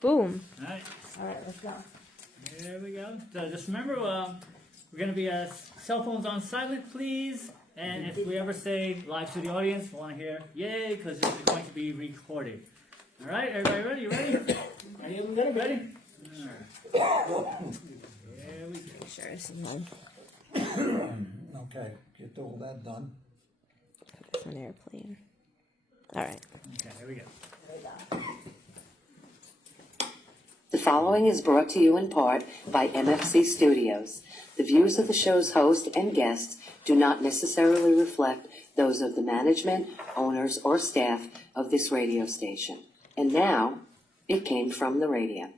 Boom. All right. All right, let's go. There we go. So just remember, we're going to be cell phones on silent, please. And if we ever say live to the audience, we want to hear yay, because this is going to be recorded. All right, everybody ready? You ready? Ready? All right. There we go. Sure, this is mine. Okay, get all that done. Put this on airplane. All right. Okay, here we go. The following is brought to you in part by MFC Studios. The views of the show's host and guests do not necessarily reflect those of the management, owners, or staff of this radio station. And now, it came from the radio.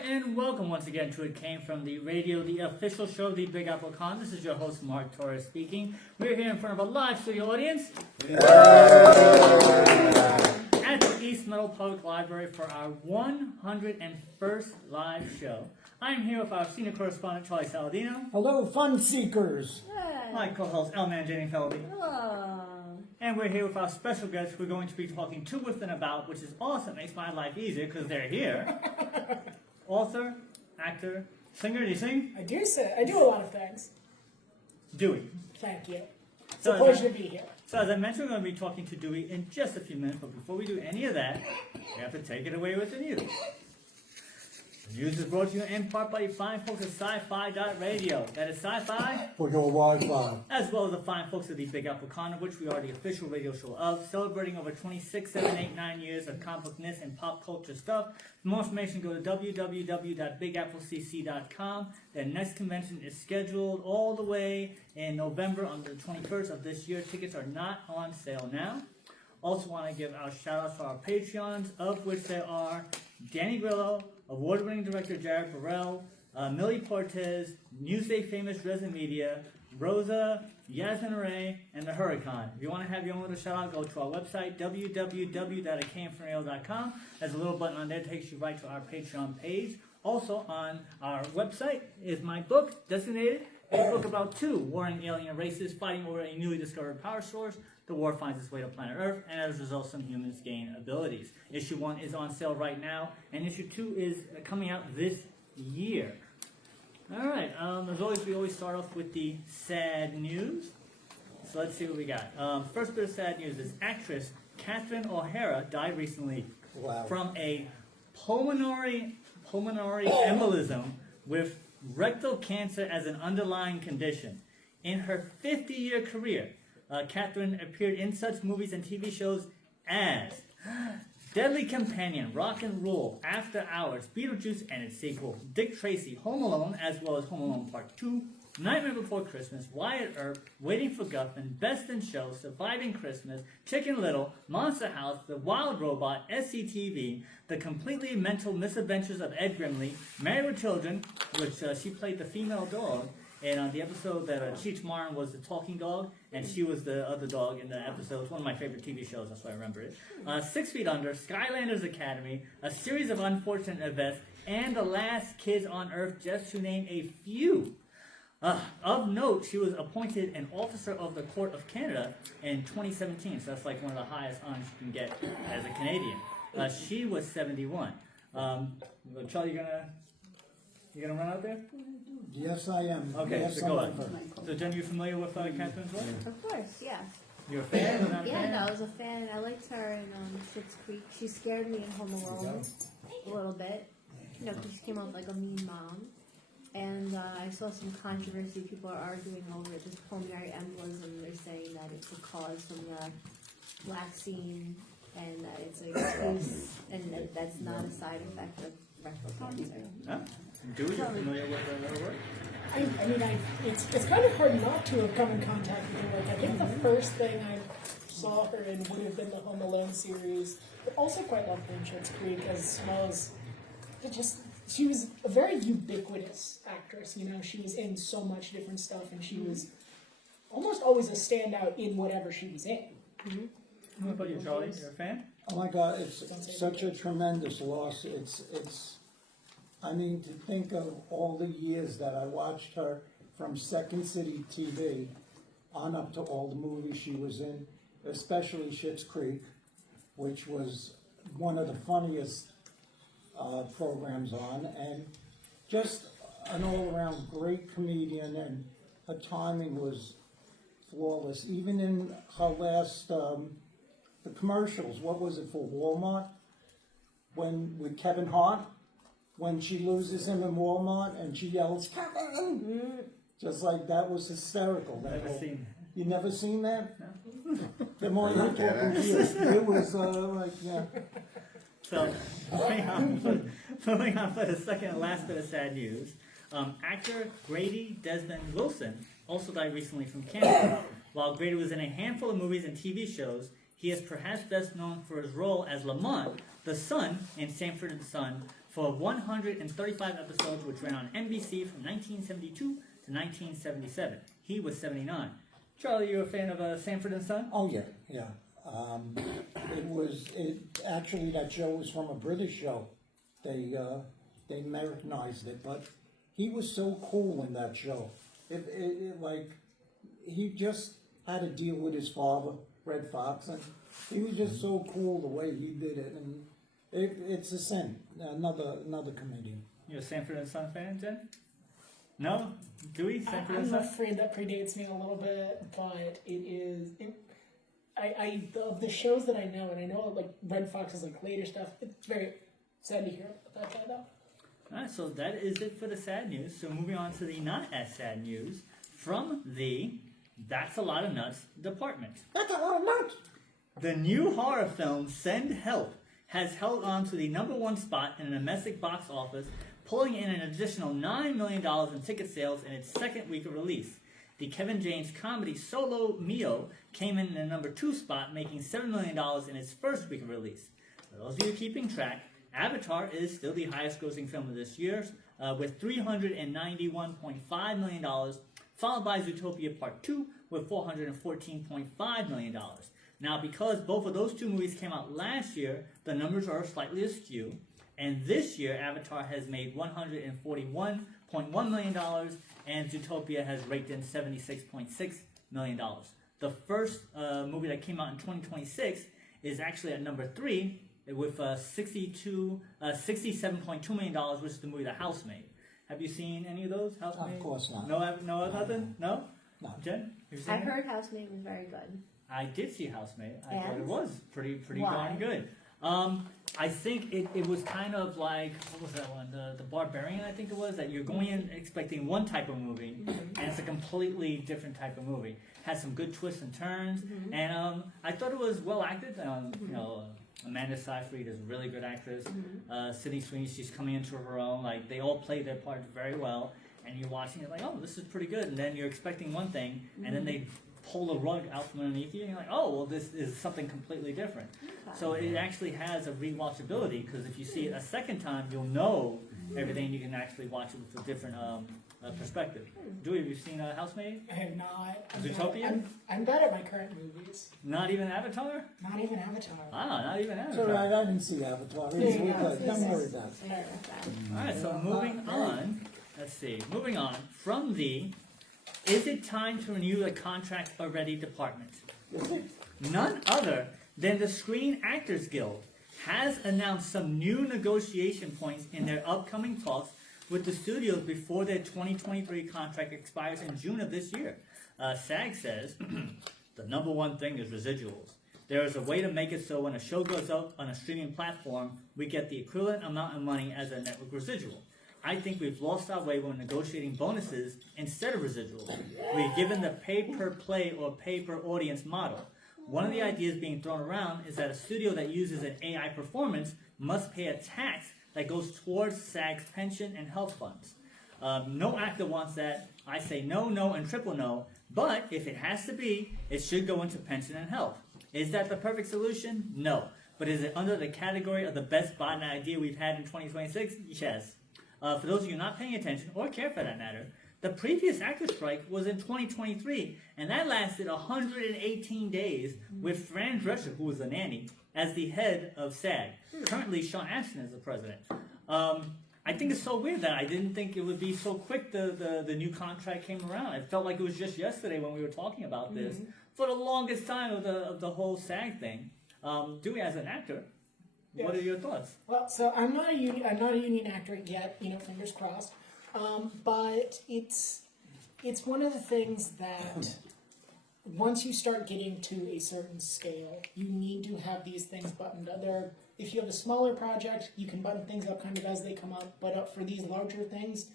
And welcome once again to It Came From The Radio, the official show of the Big Apple Con. This is your host, Mark Torres, speaking. We're here in front of a live studio audience at the East Meadow Public Library for our 101st live show. I'm here with our senior correspondent, Charlie Saladino. Hello, fun seekers. My co-host, Man Jenny Feldy. Hello. And we're here with our special guests we're going to be talking to, with, and about, which is awesome. Makes my life easier because they're here. Author, actor, singer. Do you sing? I do a lot of things. Dewy. Thank you. It's a pleasure to be here. So as I mentioned, we're going to be talking to Dewy in just a few minutes. But before we do any of that, we have to take it away with the news. The news is brought to you in part by the fine folks at sci-fi.radio. That is sci-fi, For your Wi-Fi. as well as the fine folks of the Big Apple Con, of which we are the official radio show of, celebrating over 26, 7, 8, 9 years of comic bookness and pop culture stuff. For more information, go to www.bigapplecc.com. Their next convention is scheduled all the way in November on the 21st of this year. Tickets are not on sale now. Also want to give our shout-outs to our Patreons, of which there are Danny Grillo, award-winning director Jared Burrell, Millie Portez, Newsday famous Resin Media, Rosa, Yasmin Ray, and the Huracan. If you want to have your own little shout-out, go to our website, www.itcamefromradio.com. There's a little button on there that takes you right to our Patreon page. Also on our website is my book, Designated, a book about two warring alien races fighting over a newly discovered power source. The war finds its way to planet Earth, and as a result, some humans gain abilities. Issue 1 is on sale right now, and Issue 2 is coming out this year. All right, as always, we always start off with the sad news. So let's see what we got. First bit of sad news is actress Catherine O'Hara died recently from a pulmonary embolism with rectal cancer as an underlying condition. In her 50-year career, Catherine appeared in such movies and TV shows as Deadly Companion, Rock and Roll, After Hours, Beetlejuice and its sequel, Dick Tracy, Home Alone, as well as Home Alone Part 2, Nightmare Before Christmas, Wyatt Earp, Waiting for Guffin, Best in Show, Surviving Christmas, Chicken Little, Monster House, The Wild Robot, SCTV, The Completely Mental Misadventures of Ed Grimley, Married with Children, which she played the female dog, and on the episode that Cheech Marin was the talking dog, and she was the other dog in the episode. It's one of my favorite TV shows, that's why I remember it. 6 Feet Under, Skylanders Academy, A Series of Unfortunate Events, and The Last Kids on Earth, just to name a few. Of note, she was appointed an Officer of the Court of Canada in 2017, so that's like one of the highest honors you can get as a Canadian. She was 71. Charlie, you gonna run out there? Yes, I am. Okay, Yes, so go I on. am. So Jen, you familiar with Catherine's work? Of course, yes. You're a fan or not a Yeah, fan? no, I was a fan. I liked her in Schitt's Creek. She scared me in Home Alone a little bit. You know, because she came out like a mean mom. And I saw some controversy. People are arguing over this pulmonary embolism. They're saying that it's a cause from the vaccine and that it's an excuse and that that's not a side effect of rectal cancer. Huh? Dewy, you familiar with her work? It's kind of hard not to have come in contact with her. Like, I think the first thing I saw her in would have been the Home Alone series, but also quite loved her in Schitt's Creek, as well as just she was a very ubiquitous actress. You know, she was in so much different stuff, and she was almost always a standout in whatever she was in. What about you, Charlie? You're a fan? Oh my God, it's such a tremendous loss. I mean, to think of all the years that I watched her from Second City TV on up to all the movies she was in, especially Schitt's Creek, which was one of the funniest programs on, and just an all-around great comedian, and her timing was flawless. Even in her last, the commercials, what was it for Walmart? With Kevin Hart, when she loses him in Walmart and she yells, Kevin! Just like that was hysterical. Never seen. You never seen that? No. The more you're talking to you, it was like, yeah. So, moving on for the second and last bit of sad news. Actor Grady Desmond Wilson also died recently from cancer. While Grady was in a handful of movies and TV shows, he is perhaps best known for his role as Lamont, the son in Sanford and Son, for 135 episodes, which ran on NBC from 1972 to 1977. He was 79. Charlie, you a fan of Sanford and Son? Oh yeah, yeah. Actually that show was from a British show. They Americanized it, but he was so cool in that show. Like he just had to deal with his father, Red Fox, and he was just so cool the way he did it, and it's a sin. Another comedian. You a Sanford and Son fan, Jen? No? Dewey? Sanford and I'm Son? afraid that predates me a little bit, but it is. Of the shows that I know, and I know like Red Fox's like later stuff, it's very sad to hear about that guy though. Alright, so that is it for the sad news. So moving on to the not as sad news from the That's a Lot of Nuts department. That's a lot of nuts. The new horror film Send Help has held on to the #1 spot in the domestic box office, pulling in an additional $9 million in ticket sales in its second week of release. The Kevin James comedy Solo Mio came in the #2 spot, making $7 million in its first week of release. For those of you keeping track, Avatar is still the highest grossing film of this year, with $391.5 million, followed by Zootopia Part 2 with $414.5 million. Now, because both of those two movies came out last year, the numbers are slightly askew. And this year, Avatar has made $141.1 million, and Zootopia has raked in $76.6 million. The first movie that came out in 2026 is actually at #3 with $67.2 million, which is the movie The Housemaid. Have you seen any of those? Housemaid? Of course not. No, nothing? No? No. Jen? Have you seen I it? heard Housemaid was very good. I did see Housemaid. I thought And? it was pretty Why? darn good. I think it was kind of like, what was that one? The Barbarian, I think it was, that you're going in expecting one type of movie, and it's a completely different type of movie. Has some good twists and turns, and I thought it was well acted. You know, Amanda Seyfried is a really good actress. Sydney Sweeney, she's coming into her own. Like, they all play their parts very well, and you're watching it like, oh, this is pretty good, and then you're expecting one thing, and then they pull the rug out from underneath you, and you're like, oh, well, this is something completely different. So it actually has a rewatchability, because if you see it a second time, you'll know everything. You can actually watch it with a different perspective. Dewey, have you seen Housemaid? I have not. Zootopia? I'm bad at my current movies. Not even Avatar? Not even Avatar. Ah, not even It's Avatar. alright, I didn't see Avatar. It's Yeah, good. Don't worry about it. Sorry about that. Alright, so moving on. Let's see. Moving on from the Is It Time to Renew the Contract Already department. None other than the Screen Actors Guild has announced some new negotiation points in their upcoming talks with the studios before their 2023 contract expires in June of this year. SAG says, the #1 thing is residuals. There is a way to make it so when a show goes up on a streaming platform, we get the equivalent amount of money as a network residual. I think we've lost our way when negotiating bonuses instead of residuals. We've given the pay-per-play or pay-per-audience model. One of the ideas being thrown around is that a studio that uses an AI performance must pay a tax that goes towards SAG's pension and health funds. No actor wants that. I say no, no, and triple no. But if it has to be, it should go into pension and health. Is that the perfect solution? No. But is it under the category of the best botnet idea we've had in 2026? Yes. For those of you not paying attention, or care for that matter, the previous actor strike was in 2023, and that lasted 118 days with Fran Drescher, who was the nanny, as the head of SAG. Currently, Sean Astin is the president. I think it's so weird that I didn't think it would be so quick the new contract came around. It felt like it was just yesterday when we were talking about this. For the longest time of the whole SAG thing. Dewy, as an actor, what are your thoughts? Well, so I'm not a union actor yet, fingers crossed. But it's one of the things that once you start getting to a certain scale, you need to have these things buttoned up. If you have a smaller project, you can button things up kind of as they come up. But for these larger things,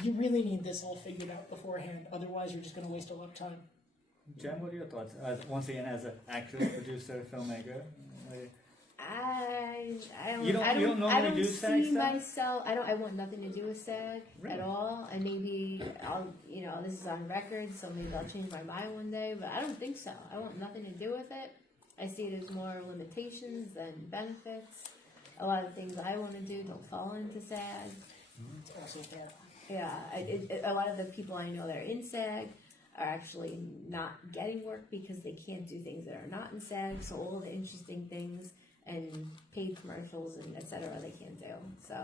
you really need this all figured out beforehand. Otherwise, you're just going to waste a lot of time. Jen, what are your thoughts? Once again, as an actress, producer, filmmaker. I You don't normally do SAG see stuff? myself. I want nothing to do with SAG Really? at all. And maybe I'll, this is on record, so maybe I'll change my mind one day. But I don't think so. I want nothing to do with it. I see it as more limitations than benefits. A lot of things I want to do don't fall into SAG. It's also fair. Yeah, a lot of the people I know that are in SAG are actually not getting work because they can't do things that are not in SAG. So all the interesting things and paid commercials and etc. they can't do. So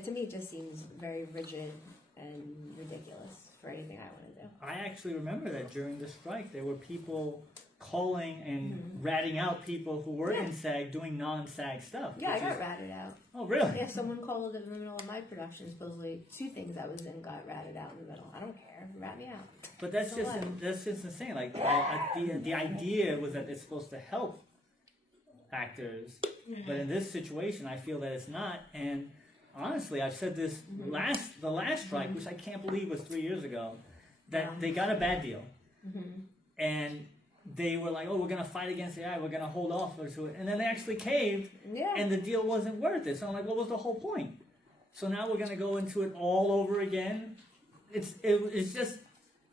to me, it just seems very rigid and ridiculous for anything I want to do. I actually remember that during the strike, there were people calling and ratting out people who were in SAG doing non-SAG stuff. Yeah, I which got is- ratted out. Oh, really? Yeah, someone called in the middle of my production, supposedly 2 things I was in got ratted out in the middle. I don't care. Rat me out. But that's So just what? that's just insane. Like the idea was that it's supposed to help actors, but in this situation, I feel that it's not. And honestly, I've said this the last strike, which I can't believe was 3 years ago, that they got a bad deal, and they were like, "Oh, we're gonna fight against AI. We're gonna hold off to it," and then they actually caved, Yeah. and the deal wasn't worth it. So I'm like, what was the whole point? So now we're gonna go into it all over again. It's just.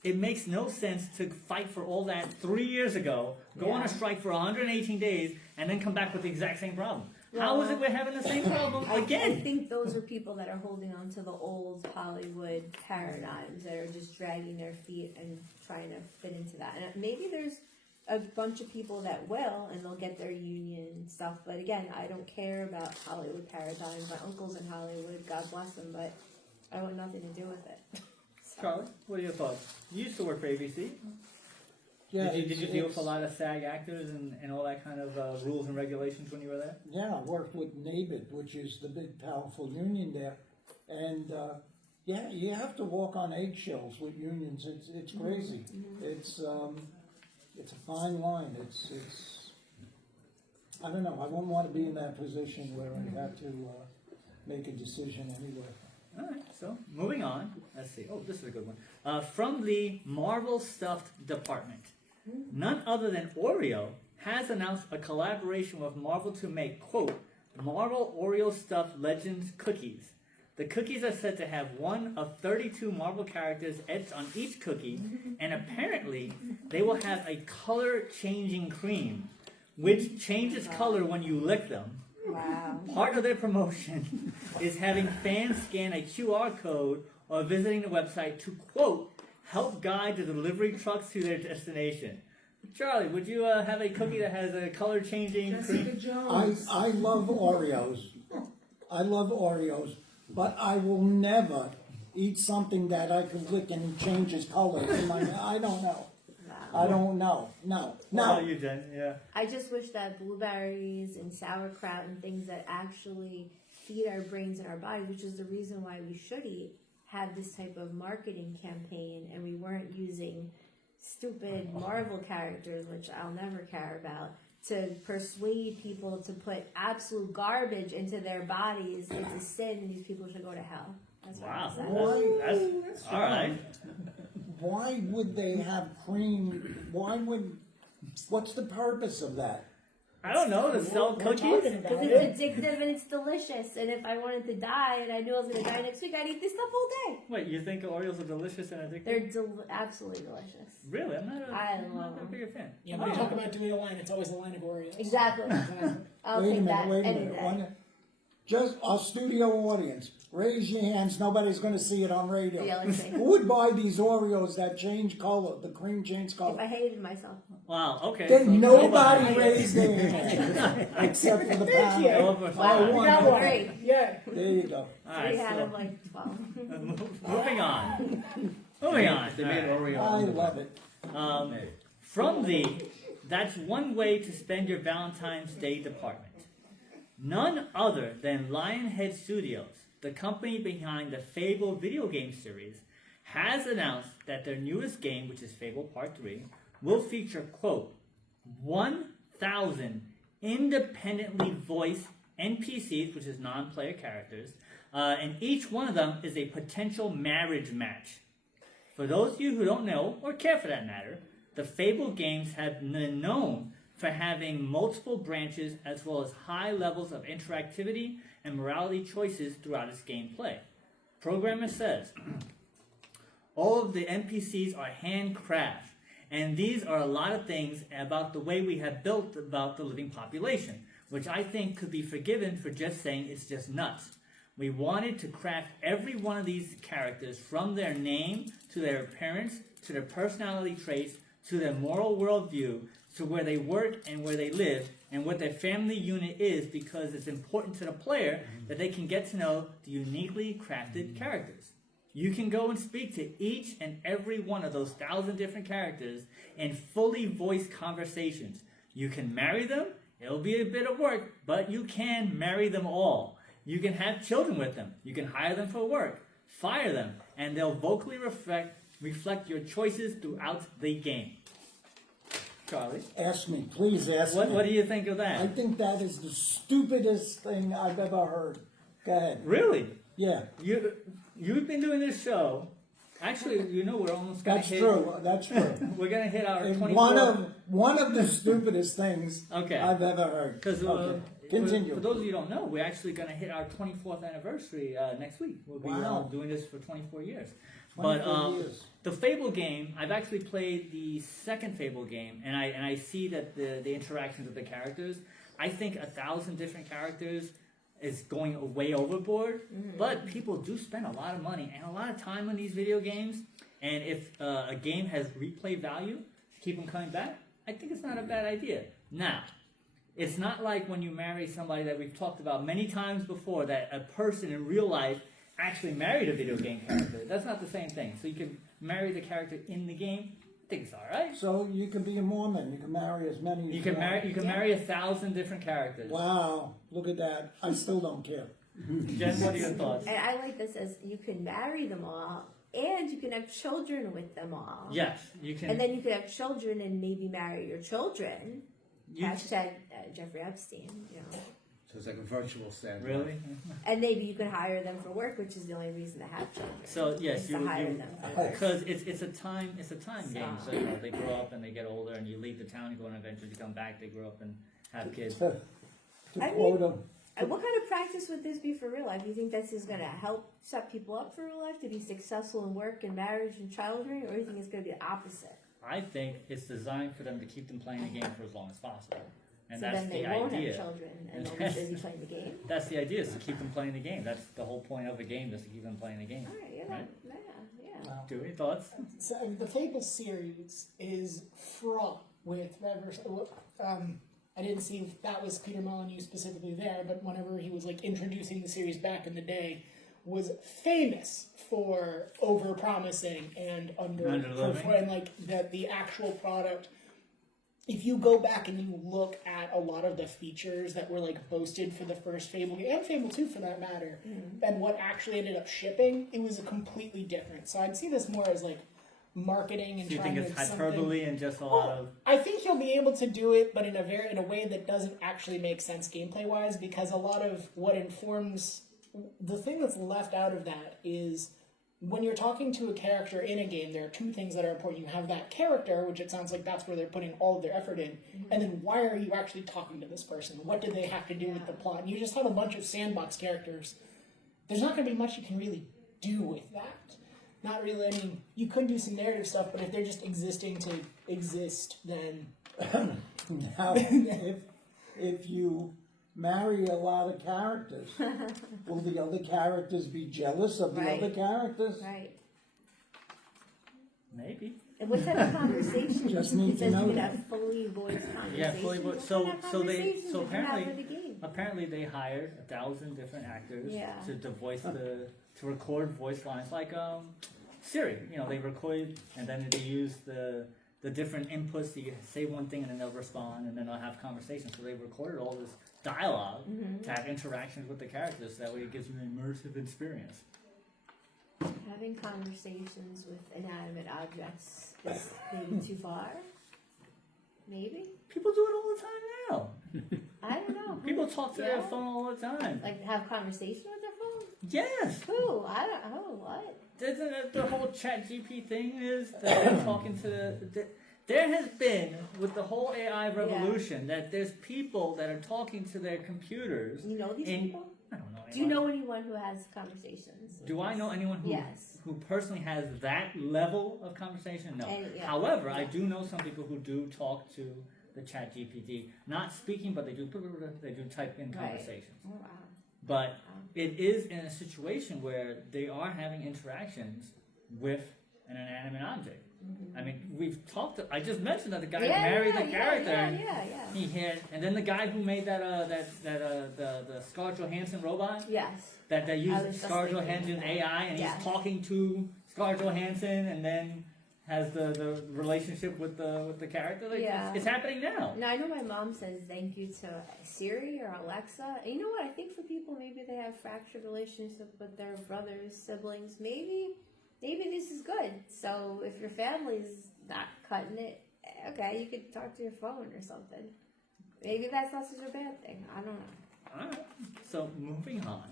It makes no sense to fight for all that 3 years ago, go on a strike for 118 days, and then come back with the exact same problem. How is it we're having the same problem I again? think those are people that are holding on to the old Hollywood paradigms that are just dragging their feet and trying to fit into that. And maybe there's a bunch of people that will, and they'll get their union stuff. But again, I don't care about Hollywood paradigms. My uncle's in Hollywood, God bless him, but I want nothing to do with it. Charlie, what are your thoughts? You used to work for ABC. Yeah, Did you deal with a it's- lot of SAG actors and all that kind of rules and regulations when you were there? Yeah, I worked with NABIT, which is the big powerful union there, and yeah, you have to walk on eggshells with unions. It's crazy. It's a fine line. It's I don't know. I wouldn't want to be in that position where I had to make a decision anyway. All right, so moving on. Let's see. Oh, this is a good one. From the Marvel Stuffed Department. None other than Oreo has announced a collaboration with Marvel to make, quote, Marvel Oreo Stuffed Legends cookies. The cookies are said to have one of 32 Marvel characters etched on each cookie, and apparently they will have a color-changing cream, which changes color when you lick them. Wow. Part of their promotion is having fans scan a QR code or visiting the website to, quote, help guide the delivery trucks to their destination. Charlie, would you have a cookie that has a color-changing cream? I love Oreos. I love Oreos, but I will never eat something that I can lick and changes color. I don't know. I don't know. No. What about you, Jen? Yeah. I just wish that blueberries and sauerkraut and things that actually feed our brains and our bodies, which is the reason why we should eat, had this type of marketing campaign, and we weren't using stupid Marvel characters, which I'll never care about, to persuade people to put absolute garbage into their bodies. It's a sin, and these people should go to hell. That's what Wow. I said. That's all right. Why would they have cream? What's the purpose of that? I don't know, to sell We're cookies? talking about Because it. it's addictive and it's delicious. And if I wanted to die and I knew I was going to die next week, I'd eat this stuff all day. Wait, you think Oreos are delicious and addictive? They're absolutely delicious. Really? I'm not I I'm love not them. a bigger fan. Yeah, when you talk about doing a line, it's always a line of Oreos. Exactly. I'll Wait a take minute, that wait a any minute. day. Just our studio audience, raise your hands. Nobody's going to see it on radio. Yeah, let's see. Who would buy these Oreos that change color? The cream change If I color. hated myself. Wow. Okay. Then so nobody raised their hand except for the Thank you. panel. Over Wow, five. We got one. Great. Yeah. There you go. All We right. had So him like 12. moving on. Moving on. They made All right. Oreo. I love it. From the That's One Way to Spend Your Valentine's Day department. None other than Lionhead Studios, the company behind the Fable video game series, has announced that their newest game, which is Fable Part 3, will feature, quote, 1,000 independently voiced NPCs, which is non-player characters, and each one of them is a potential marriage match. For those of you who don't know, or care for that matter, the Fable games have been known for having multiple branches as well as high levels of interactivity and morality choices throughout its gameplay. Programmer says, all of the NPCs are handcrafted, and these are a lot of things about the way we have built about the living population, which I think could be forgiven for just saying it's just nuts. We wanted to craft every one of these characters from their name to their appearance to their personality traits to their moral worldview to where they work and where they live and what their family unit is, because it's important to the player that they can get to know the uniquely crafted characters. You can go and speak to each and every one of those 1,000 different characters in fully voiced conversations. You can marry them. It'll be a bit of work, but you can marry them all. You can have children with them. You can hire them for work, fire them, and they'll vocally reflect your choices throughout the game. Charlie, Ask me, please ask me. what do you think of I that? think that is the stupidest thing I've ever heard. Go ahead. Really? Yeah, You've been doing this show. Actually, you know we're almost gonna that's hit. true. That's true. We're gonna hit our And 24th. one of the stupidest things Okay. I've ever heard. Because Okay, continue. for those of you who don't know, we're actually going to hit our 24th anniversary next week. We'll be Wow. doing this for 24 years. 24 years. The Fable game, I've actually played the second Fable game, and I see that the interactions with the characters, I think 1,000 different characters is going way overboard, but people do spend a lot of money and a lot of time on these video games, and if a game has replay value to keep them coming back, I think it's not a bad idea. Now, it's not like when you marry somebody that we've talked about many times before, that a person in real life actually married a video game character. That's not the same thing. So you can marry the character in the game. I think it's all right. So you can be a Mormon. You can marry as many as You can want. marry 1,000 different characters. Wow, look at that. I still don't care. Jen, what are your thoughts? And I like this as you can marry them all, and you can have children with them all. Yes, you can. And then you could have children and maybe marry your children. You- Hashtag Jeffrey Epstein, you know. So it's like a virtual stand. Really? And maybe you could hire them for work, which is the only reason to have children. So yes, is to hire them for work. because it's a time game. So you know they grow up and they get older, and you leave the town, you go on adventures, you come back, they grow up and have kids. To I quote mean- him, And what kind of practice would this be for real life? Do you think this is going to help set people up for real life to be successful in work and marriage and child rearing, or do you think it's going to be the opposite? I think it's designed for them to keep them playing the game for as long as possible, and So that's then they the won't idea. have children and they'll be busy playing the game. That's the idea, is to keep them playing the game. That's the whole point of a game, is to keep them playing the game. All right, yeah, Right. yeah. Do any thoughts? So the Fable series is fraught with I didn't see if that was Peter Molyneux specifically there, but whenever he was like introducing the series back in the day, was famous for over promising and Under-delivering. and like the actual product. If you go back and you look at a lot of the features that were like boasted for the first Fable game, and Fable 2 for that matter, and what actually ended up shipping, it was completely different. So I'd see this more as like marketing and Do you trying think to it's make something. hyperbole and just a lot of? I think you'll be able to do it, but in a way that doesn't actually make sense gameplay wise, because a lot of what informs the thing that's left out of that is when you're talking to a character in a game, there are two things that are important. You have that character, which it sounds like that's where they're putting all of their effort in, and then why are you actually talking to this person? What do they have to do with the plot? And you just have a bunch of sandbox characters. There's not going to be much you can really do with that. Not really. I mean, you could do some narrative stuff, but if they're just existing to exist, then now, if you marry a lot of characters. Will the other characters be jealous of the Right. other characters? Right. Maybe. And what type of conversation? Just need It to says know you can that. have fully voiced conversations. Yeah, fully voiced. What So- kind of so they- conversations so would you have apparently- with the game? Apparently, they hired 1,000 different actors Yeah. to voice to record voice lines like Siri. You know, they record and then they use the different inputs. So you say one thing and then they'll respond and then they'll have conversations. So they recorded all this dialogue Mm-hmm. to have interactions with the characters. So that way, it gives you an immersive experience. Having conversations with inanimate objects is maybe too far. Maybe. People do it all the time now. I don't know. People talk to their Yeah. phone all the time. Like have conversation with their phone? Yes. Who? I don't know. What? Isn't it the whole chat GP thing is that they're talking to there has been with the whole AI revolution that there's people that are talking to their computers. You know these And- people? I don't know. Do you know anyone who has conversations? with Do I this? know anyone who Yes. who personally has that level of conversation? No. And- yeah. However, I Yeah. do know some people who do talk to the chat GPT, not speaking, but they do type in Right. conversations. Oh, wow. But it is in a situation where they are having interactions with an inanimate object. I mean, I just mentioned that the guy married the character, and Yeah. he had, and then the guy who made the Scarlett Johansson robot Yes. that I was used just Scarlett thinking Johansson that. AI, and Yeah. he's talking to Scarlett Johansson, and then has the relationship with the character. Like, Yeah. it's happening now. Now I know my mom says thank you to Siri or Alexa. And you know what? I think for people maybe they have fractured relationship with their brothers, siblings. Maybe this is good. So if your family's not cutting it, okay, you could talk to your phone or something. Maybe that's not such a bad thing. I don't know. All right. So moving on,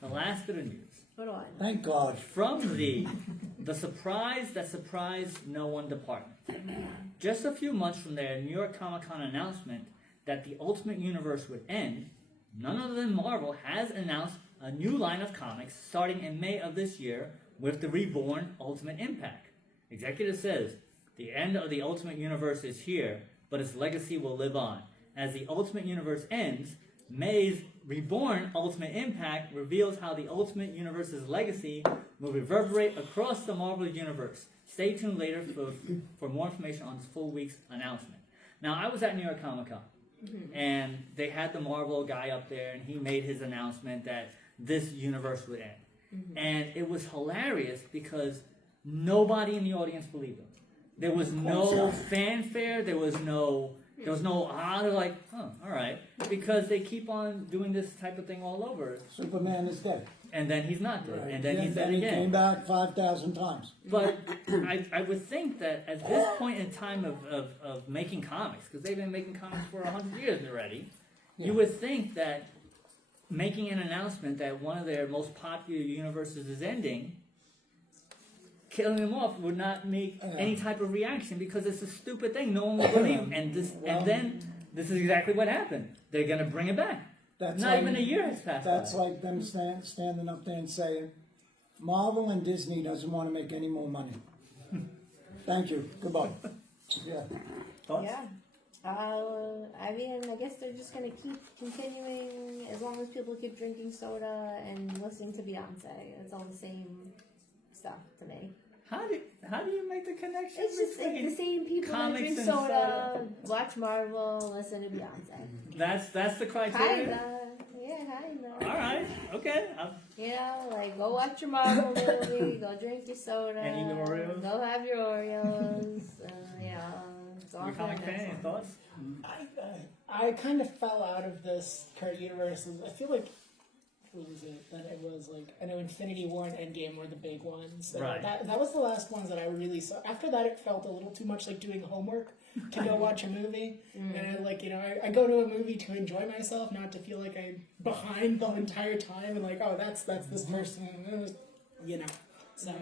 the last bit of news. What on? Thank God. From the surprise that surprised no one department. Just a few months from their New York Comic-Con announcement that the Ultimate Universe would end, none other than Marvel has announced a new line of comics starting in May of this year with the reborn Ultimate Impact. Executive says, the end of the Ultimate Universe is here, but its legacy will live on. As the Ultimate Universe ends, May's reborn Ultimate Impact reveals how the Ultimate Universe's legacy will reverberate across the Marvel Universe. Stay tuned later for more information on this full week's announcement. Now, I was at New York Comic-Con, and they had the Marvel guy up there, and he made his announcement that this universe would end. And it was hilarious because nobody in the audience believed him. There was no fanfare, there was no they're like, oh, all right, because they keep on doing this type of thing all over. Superman is dead. And then he's not dead, and then Yeah, he's dead he again. came back 5,000 times. But I would think that at this point in time of making comics, because they've been making comics for 100 years already, you would think that making an announcement that one of their most popular universes is ending, killing them off would not make any type of reaction because it's a stupid thing. No one will believe. And then this is exactly what happened. They're gonna bring it back. That's Not like, even a year has passed. That's by. like them standing up there and saying, Marvel and Disney doesn't want to make any more money. Thank you. Goodbye. Yeah. Thoughts? Yeah. I mean, I guess they're just gonna keep continuing as long as people keep drinking soda and listening to Beyonce. It's all the same stuff to me. How do you make the connection? It's just like between the same people that comics drink and soda, watch Marvel, listen to Beyonce. That's the criteria. Kinda, yeah, kinda. All right, okay. You know, like go watch your Marvel movie, go drink your soda, And eat your Oreos? go have your Oreos. You know, it's all You're a comic for the fan. next Any one. thoughts? I kind of fell out of this current universe. I feel like, what was it? That it was like, I know Infinity War and Endgame were the big ones. Right. That was the last ones that I really saw. After that, it felt a little too much like doing homework to go watch a movie. And I go to a movie to enjoy myself, not to feel like I'm behind the entire time and like, oh, that's this person, you know. So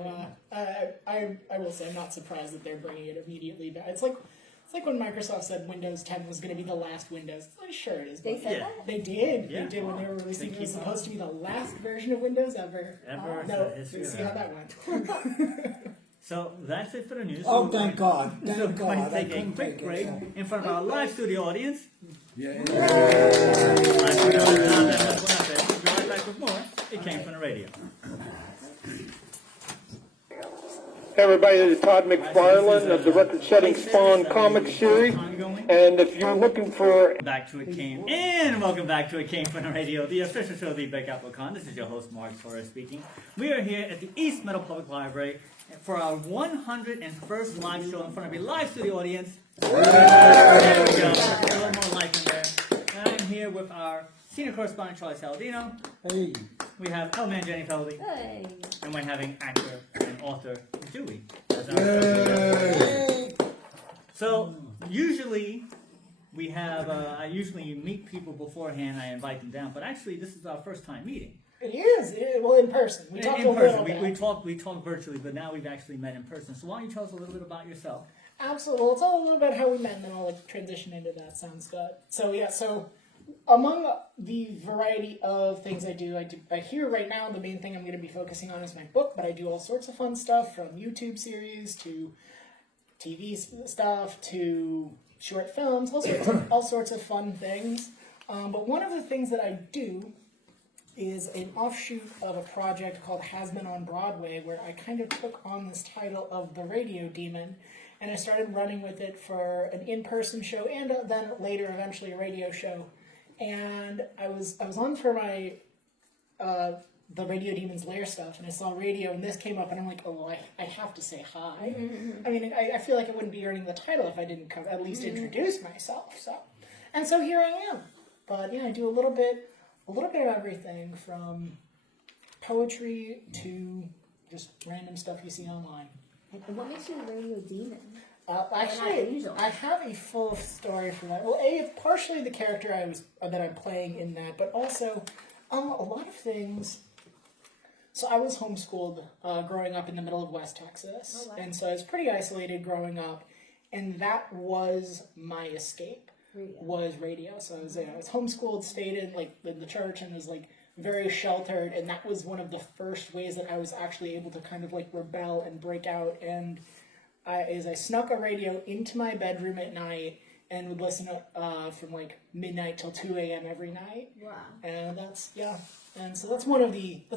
I will say I'm not surprised that they're bringing it immediately back. It's like when Microsoft said Windows 10 was going to be the last Windows. It's like, sure it is. They but said Yeah. that? They did. Yeah. They did when they were releasing They it. It was keep supposed to be the last version of Windows ever. Ever in No, the history of see how ever. that went. So that's it for the news. Oh, So thank God. So Thank we're going God. to I take a couldn't quick take break it. in front of our live studio audience. Yeah. Live studio audience, that's what happened. We'll be right back with more. It came from the radio. Hey everybody, this is Todd McFarlane of the record-setting Spawn comic series, and if you're looking for... Back to It Came, and welcome back to It Came from the Radio, the official show of the Big Apple Con. This is your host, Mark Torres, speaking. We are here at the East Meadow Public Library for our 101st live show in front of a live studio audience. There we go. A little more life in there. And I'm here with our senior correspondent, Charlie Saladino. Hey, We have Man Jenny Feldy. Hey. And we're having actor and author Dewy. as our hey. So usually we have, I usually meet people beforehand, I invite them down, but actually this is our first time meeting. It is. Well, in person. We talked a In person, little we talk virtually, but now we've actually met in person. So why don't you tell us a little bit about yourself? Absolutely. Well, it's all a little about how we met, and then I'll transition into that. Sounds good. So yeah. So among the variety of things I do here right now, the main thing I'm going to be focusing on is my book, but I do all sorts of fun stuff, from YouTube series to TV stuff to short films, all sorts of fun things. But one of the things that I do is an offshoot of a project called Has Been on Broadway, where I kind of took on this title of the Radio Demon, and I started running with it for an in-person show and then later eventually a radio show. And I was on for my the Radio Demon's Lair stuff, and I saw radio, and this came up, and I'm like, oh, I have to say hi. I mean, I feel like I wouldn't be earning the title if I didn't at least introduce myself. So here I am. But yeah, I do a little bit of everything, from poetry to just random stuff you see online. And what makes you a radio demon? Actually, I have a full story for that. Well, it's partially the character that I'm playing in that, but also a lot of things. So I was homeschooled growing up in the middle of West Texas, and so I was pretty isolated growing up, and that was my escape. Was radio. So I was homeschooled, stayed in the church, and was very sheltered, and that was one of the first ways that I was actually able to kind of rebel and break out. And I snuck a radio into my bedroom at night and would listen from midnight till 2 a.m. every night. Wow. And and so that's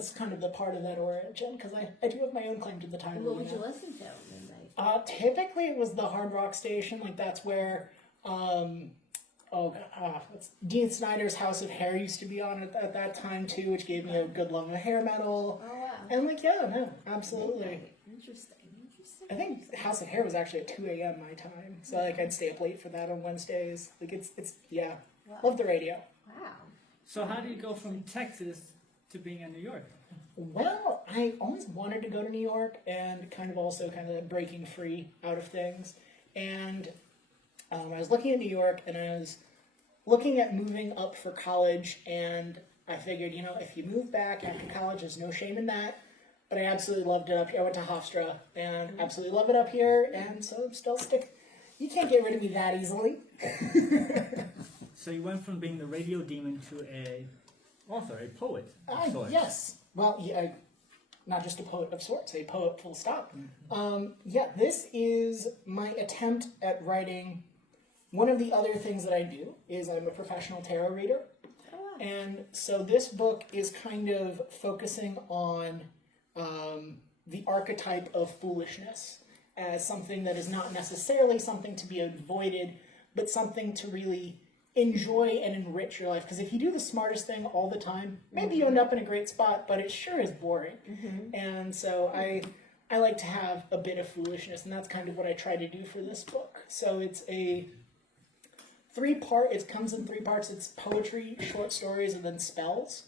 kind of the part of that origin, because I do have my own claim to the title. What would you listen to at midnight? Typically it was the hard rock station. That's where Dean Snyder's House of Hair used to be on at that time too, which gave me a good love of hair metal. Oh wow. And absolutely. Interesting. I think House of Hair was actually at 2 a.m. my time, so I'd stay up late for that on Wednesdays. Wow. Love the radio. Wow. So how do you go from Texas to being in New York? Well, I always wanted to go to New York, and kind of breaking free out of things. And I was looking at New York, and I was looking at moving up for college, and I figured, if you move back after college, there's no shame in that. But I absolutely loved it up here. I went to Hofstra, and absolutely love it up here, and so I'm still you can't get rid of me that easily. So you went from being the radio demon to a author, a poet of sorts. Yes. Well, yeah, not just a poet of sorts, a poet full stop. This is my attempt at writing. One of the other things that I do is I'm a professional tarot reader. Oh, wow. And so this book is kind of focusing on the archetype of foolishness as something that is not necessarily something to be avoided, but something to really enjoy and enrich your life. Because if you do the smartest thing all the time, maybe you end up in a great spot, but it sure is boring. And so I like to have a bit of foolishness, and that's kind of what I try to do for this book. So it's it comes in 3 parts. It's poetry, short stories, and then spells.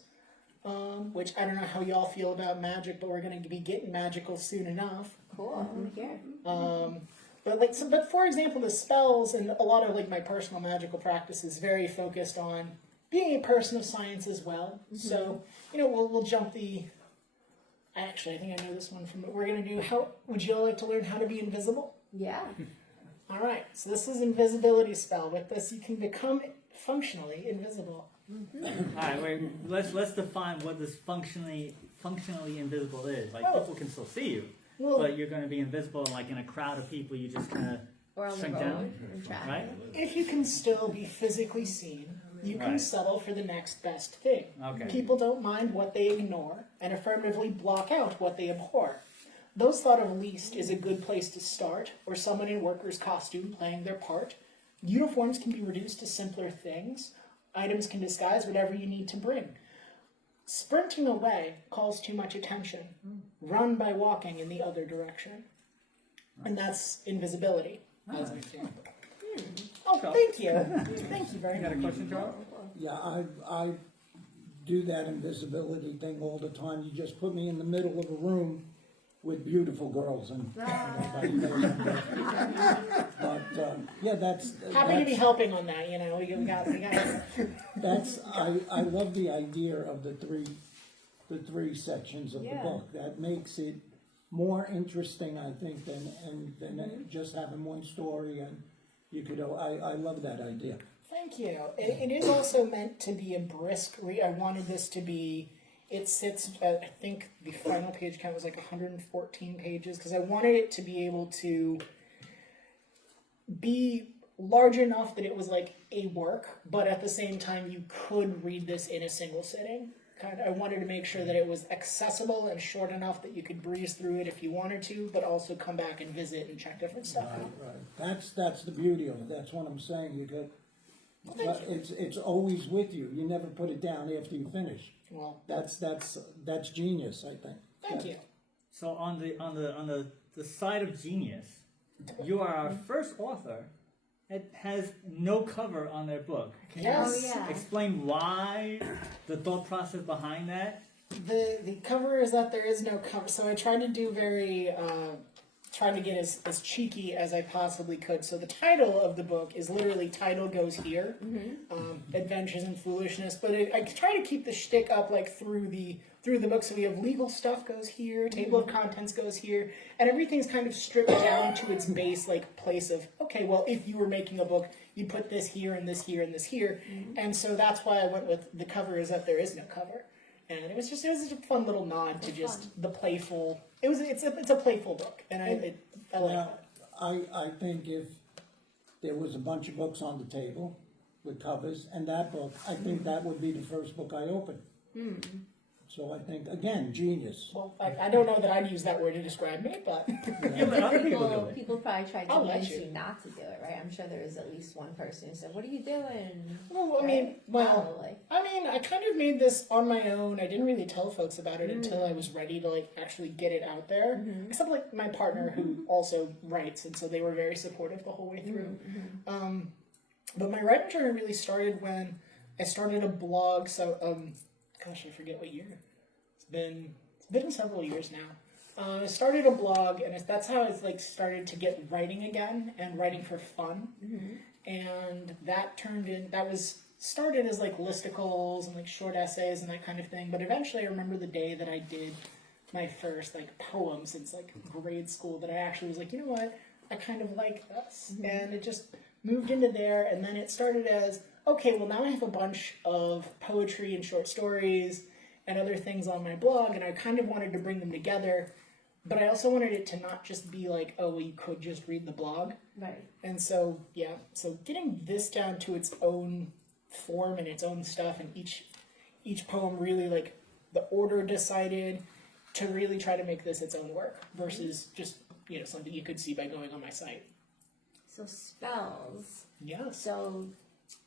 Which I don't know how y'all feel about magic, but we're going to be getting magical soon enough. Cool. Okay. But for example, the spells and a lot of my personal magical practice is very focused on being a person of science as well. So we'll jump the. Actually, I think I know this one from. We're going to do. How would you all like to learn how to be invisible? Yeah. All right. So this is invisibility spell. With this, you can become functionally invisible. All right, wait. Let's define what this functionally invisible is. People can still see you, Well, but you're going to be invisible, like in a crowd of people, you just kind of Or on the shrink road down, in traffic. right? if you can still be physically seen, you can Right. settle for the next best thing. Okay. People don't mind what they ignore and affirmatively block out what they abhor. Those thought of least is a good place to start, or someone in worker's costume playing their part. Uniforms can be reduced to simpler things. Items can disguise whatever you need to bring. Sprinting away calls too much attention. Run by walking in the other direction. And that's invisibility, as an example. Oh, thank you. Thank you very You got a much. question, Charles? Yeah, I do that invisibility thing all the time. You just put me in the middle of a room with beautiful girls and nobody knows I'm there. But yeah, that's Happy to be helping on that, you know. We got that's I love the idea of the three sections of the Yeah. book. That makes it more interesting, I think, than just having one story. And you could, I love that idea. Thank you. It is also meant to be a brisk read. I wanted this to be, it sits at, I think the final page count was like 114 pages, because I wanted it to be able to be large enough that it was like a work, but at the same time you could read this in a single sitting. I wanted to make sure that it was accessible and short enough that you could breeze through it if you wanted to, but also come back and visit and check different stuff out. Right. That's the beauty of it. That's what I'm saying. You could. It's always with you. You never put it down after you finish. Well, That's genius, I think. thank you. So on the side of genius, you are our first author that has no cover on their book. Can you Yes. Oh, yeah. explain why, the thought process behind that? The cover is that there is no cover, so I tried to do trying to get as cheeky as I possibly could. So the title of the book is literally "Title Goes Here," Adventures in Foolishness. But I try to keep the shtick up like through the book. So we have legal stuff goes here, table of contents goes here, and everything's kind of stripped down to its base like place of okay, well if you were making a book, you'd put this here and this here and this here, and so that's why I went with the cover is that there is no cover. And it was just a fun little nod to just the playful. It's a playful book, and I like Now, that. I think if there was a bunch of books on the table with covers, and that book, I think that would be the first book I open. So I think, again, genius. Well, I don't know that I'd use that word to describe me, but Yeah, but other people do it. People probably tried to I'll let convince you. you not to do it, right? I'm sure there was at least one person who said, "What are you doing?" well, I mean, I kind of made this on my own. I didn't really tell folks about it until I was ready to like actually get it out there. Except like my partner who also writes, and so they were very supportive the whole way through. But my writing journey really started when I started a blog. So, gosh, I forget what year. It's been several years now. I started a blog, and that's how I like started to get writing again and writing for fun. And that started as like listicles and like short essays and that kind of thing. But eventually, I remember the day that I did my first like poem since like grade school that I actually was like, you know what, I kind of like this, and it just moved into there. And then it started as okay, well now I have a bunch of poetry and short stories and other things on my blog, and I kind of wanted to bring them together. But I also wanted it to not just be like, oh, well, you could just read the blog. Right. And so, yeah, so getting this down to its own form and its own stuff, and each poem really, like, the order decided to really try to make this its own work versus just, you know, something you could see by going on my site. So spells. Yes. So,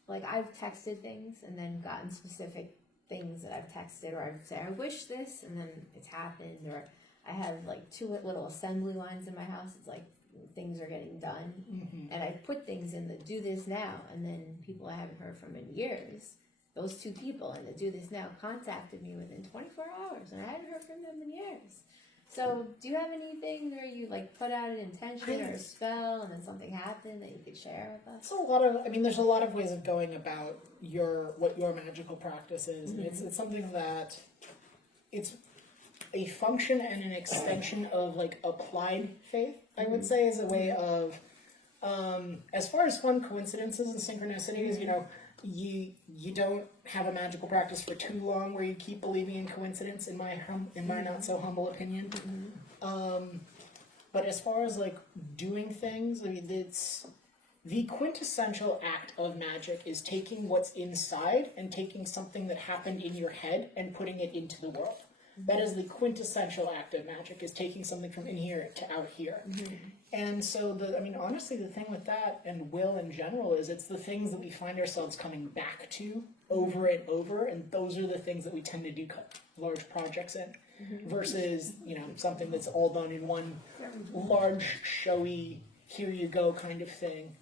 like, I've texted things and then gotten specific things that I've texted, or I'd say, I wish this, and then it's happened, or I have like 2 little assembly lines in my house. It's like things are getting done, and I put things in the do this now, and then people I haven't heard from in years, those 2 people in the do this now contacted me within 24 hours, and I hadn't heard from them in years. So do you have anything where you like put out an intention or a spell and then something happened that you could share with us? There's a lot of ways of going about what your magical practice is. And it's something that it's a function and an extension of like applied faith, I would say, as a way of as far as fun coincidences and synchronicities, you know, you don't have a magical practice for too long where you keep believing in coincidence, in my not so humble opinion. But as far as like doing things, I mean, it's the quintessential act of magic is taking what's inside and taking something that happened in your head and putting it into the world. That is the quintessential act of magic, is taking something from in here to out here. And so, honestly, the thing with that and will in general is it's the things that we find ourselves coming back to over and over, and those are the things that we tend to do large projects in, versus, something that's all done in one large, showy, here you go kind of thing,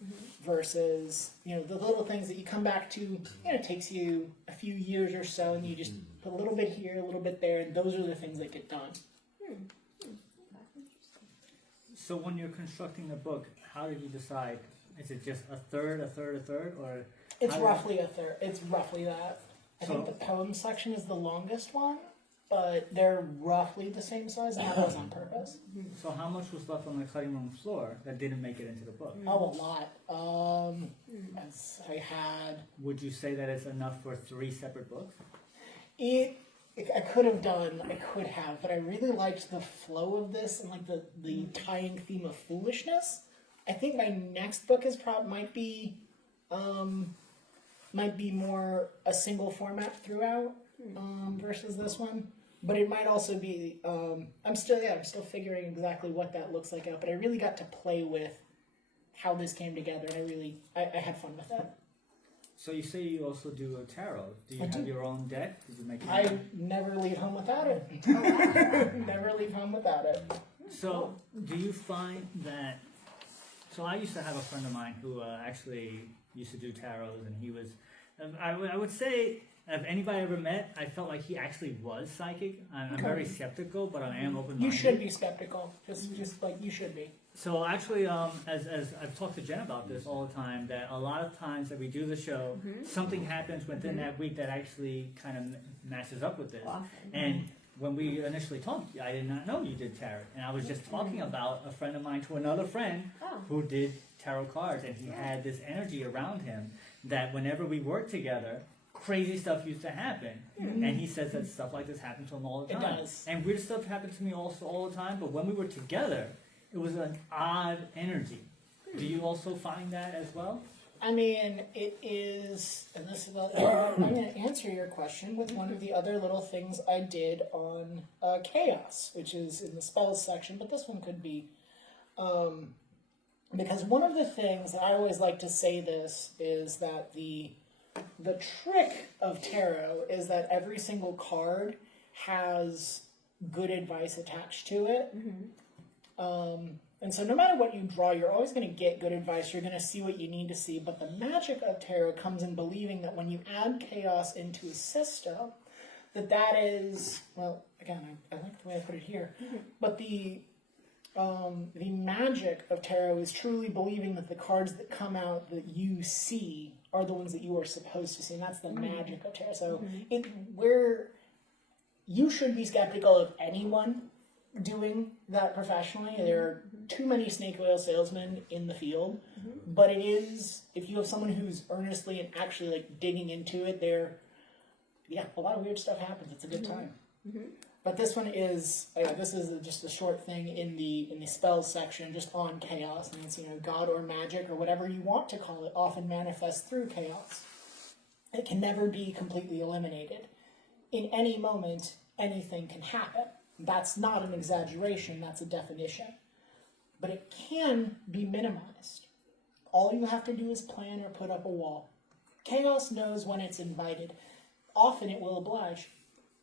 versus, the little things that you come back to, it takes you a few years or so, and you just put a little bit here, a little bit there, and those are the things that get done. So when you're constructing the book, how did you decide? Is it just a third, or? It's how roughly a third. It's roughly that. I think the poem section is the longest one, but they're roughly the same size, and that was on purpose. So how much was left on the cutting room floor that didn't make it into the book? Oh, a lot. As I had. Would you say that it's enough for 3 separate books? I could have, but I really liked the flow of this and like the tying theme of foolishness. I think my next book is might be more a single format throughout versus this one. But it might also be I'm still figuring exactly what that looks like out. But I really got to play with how this came together, and I had fun with that. So you say you also do a tarot. Do you have your own deck? Did you make it? I never leave home without it. Never leave home without it. So do you find that? So I used to have a friend of mine who actually used to do tarots, and he was. I would say, if anybody I ever met, I felt like he actually was psychic. I'm very skeptical, but I am open-minded. You should be skeptical, just like you should be. So actually, as I've talked to Jen about this all the time, that a lot of times that we do the show, something happens within that week that actually kind of matches up with this. And when we initially talked, I did not know you did tarot, and I was just talking about a friend of mine to another friend who did tarot cards, and he had this energy around him that whenever we worked together, crazy stuff used to happen. And he says that stuff like this happened to him all the time. It does. And weird stuff happened to me also all the time, but when we were together, it was an odd energy. Do you also find that as well? I mean, it is, and this is, I'm going to answer your question with one of the other little things I did on chaos, which is in the spells section, but this one could be, because one of the things that I always like to say this is that the trick of tarot is that every single card has good advice attached to it. And so no matter what you draw, you're always going to get good advice. You're going to see what you need to see. But the magic of tarot comes in believing that when you add chaos into a system, that is, well, again, I like the way I put it here, but the magic of tarot is truly believing that the cards that come out that you see are the ones that you are supposed to see, and that's the magic of tarot. So you should be skeptical of anyone doing that professionally. There are too many snake oil salesmen in the field, but it is, if you have someone who's earnestly and actually like digging into it, a lot of weird stuff happens. It's a good time. But this one is, this is just a short thing in the spells section, just on chaos, and it's, God or magic or whatever you want to call it, often manifests through chaos. It can never be completely eliminated. In any moment, anything can happen. That's not an exaggeration, that's a definition. But it can be minimized. All you have to do is plan or put up a wall. Chaos knows when it's invited. Often it will oblige.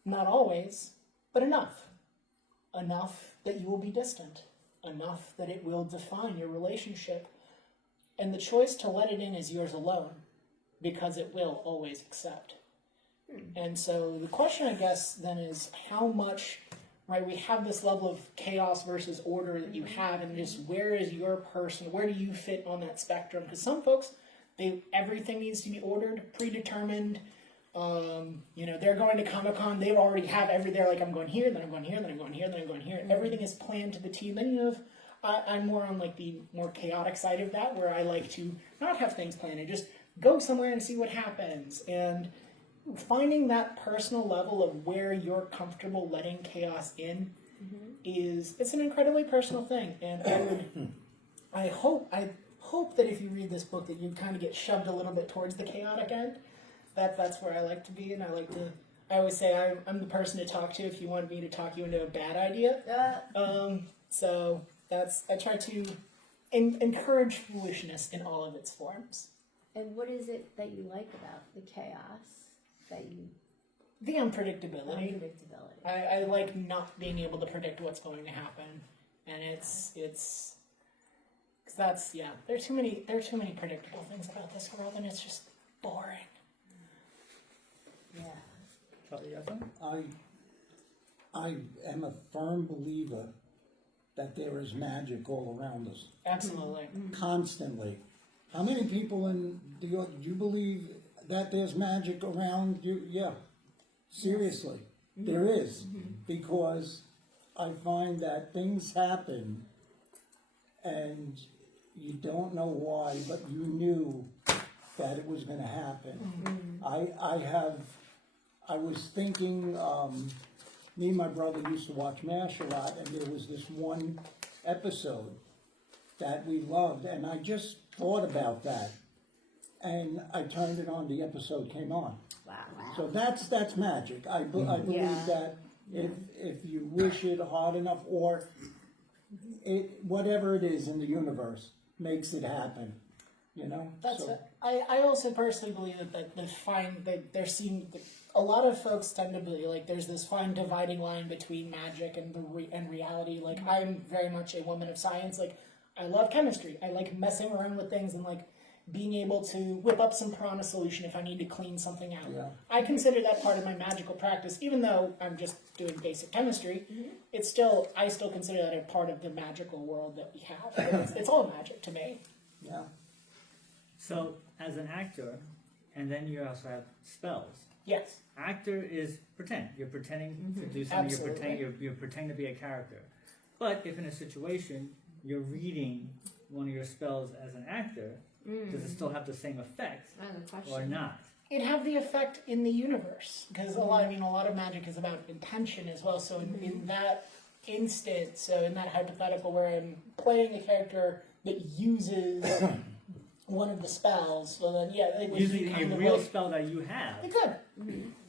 Not always, but enough. Enough that you will be distant. Enough that it will define your relationship. And the choice to let it in is yours alone, because it will always accept. And so the question, I guess, then is how much, right, we have this level of chaos versus order that you have, and just where is your person, where do you fit on that spectrum? Because some folks, everything needs to be ordered, predetermined. They're going to Comic-Con, they already have they're like, I'm going here, then I'm going here, then I'm going here, then I'm going here. Everything is planned to the T. And then you have, I'm more on like the more chaotic side of that, where I like to not have things planned and just go somewhere and see what happens. And finding that personal level of where you're comfortable letting chaos in it's an incredibly personal thing, and I hope that if you read this book that you kind of get shoved a little bit towards the chaotic end. That's where I like to be, and I always say I'm the person to talk to if you want me to talk you into a bad idea. So I try to encourage foolishness in all of its forms. And what is it that you like about the chaos The unpredictability. unpredictability? I like not being able to predict what's going to happen, and it's because that's there are too many predictable things about this world, and it's just boring. Yeah. Charlie, you have something? I am a firm believer that there is magic all around us, Absolutely. constantly. How many people do you believe that there's magic around you? Yeah, seriously, there is, because I find that things happen and you don't know why, but you knew that it was going to happen. I was thinking, me and my brother used to watch MASH a lot, and there was this one episode that we loved, and I just thought about that, and I turned it on, the episode came on. Wow. So that's magic. I believe Yeah. that if you wish it hard enough, or whatever it is in the universe makes it happen, you know? That's So- it. I also personally believe that they're seeing a lot of folks tend to believe like there's this fine dividing line between magic and and reality. Like I'm very much a woman of science. Like I love chemistry. I like messing around with things and like being able to whip up some piranha solution if I need to clean something out. Yeah. I consider that part of my magical practice, even though I'm just doing basic chemistry. I still consider that a part of the magical world that we have. It's all magic to me. Yeah. So, as an actor, and then you also have spells. Yes. Actor is pretend. You're pretending to do something. Absolutely. You're pretending to be a character. But if in a situation you're reading one of your spells as an actor, does it still have the same effect Another question. or not? It have the effect in the universe because a lot of magic is about intention as well. So in that instant, so in that hypothetical where I'm playing a character that uses one of the spells, so then it would Using be a kind of real like, spell that you have. it could.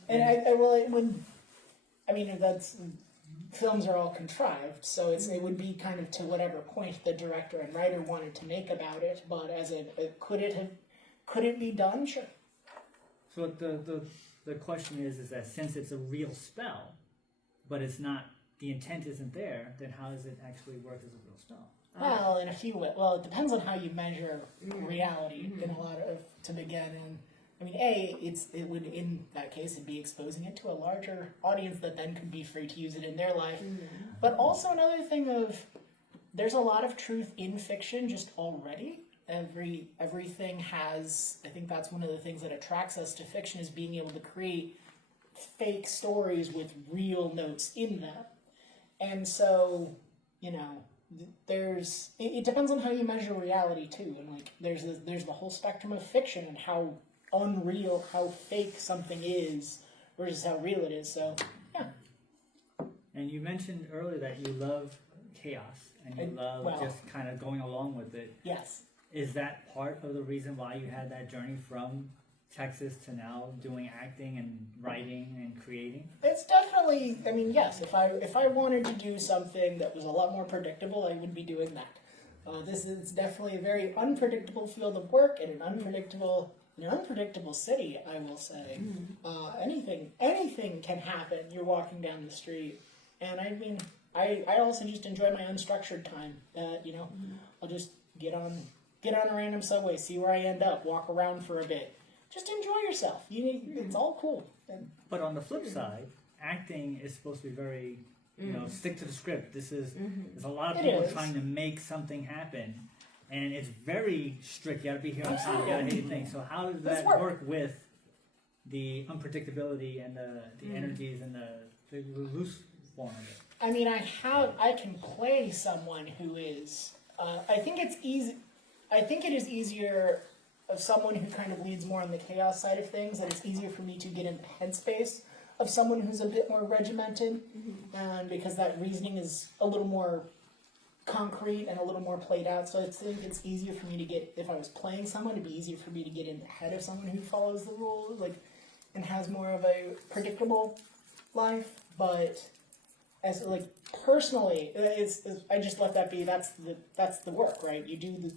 And it would. I mean, films are all contrived, so it would be kind of to whatever point the director and writer wanted to make about it. But could it be done? Sure. So the question is that since it's a real spell, but it's not, the intent isn't there, then how does it actually work as a real spell? Well, in a few ways. Well, it depends on how you measure reality in a lot of to begin. And I mean, it would in that case it'd be exposing it to a larger audience that then could be free to use it in their life. But also another thing of there's a lot of truth in fiction just already. Everything has. I think that's one of the things that attracts us to fiction is being able to create fake stories with real notes in them. And so, it depends on how you measure reality too, and like there's the whole spectrum of fiction and how unreal, how fake something is versus how real it is. So yeah. And you mentioned earlier that you love chaos and you love just kind of going along with it. Yes. Is that part of the reason why you had that journey from Texas to now doing acting and writing and creating? It's definitely. I mean, yes. If I wanted to do something that was a lot more predictable, I would be doing that. This is definitely a very unpredictable field of work and an unpredictable city. I will say, anything can happen. You're walking down the street, and I mean, I also just enjoy my unstructured time. I'll just get on a random subway, see where I end up, walk around for a bit. Just enjoy yourself. It's all cool. But on the flip side, acting is supposed to be very, stick to the script. There's a lot of people trying to make something happen, and it's very strict. You got to be here on time. You got to hit your thing. So how does that work with the unpredictability and the energies and the loose form of it? I mean, I can play someone who is. I think it's easy. I think it is easier of someone who kind of leads more on the chaos side of things, and it's easier for me to get in the headspace of someone who's a bit more regimented, and because that reasoning is a little more concrete and a little more played out. So I think it's easier for me to get, if I was playing someone, it'd be easier for me to get in the head of someone who follows the rules, like, and has more of a predictable life. But as like personally, I just let that be. That's the work, right? You do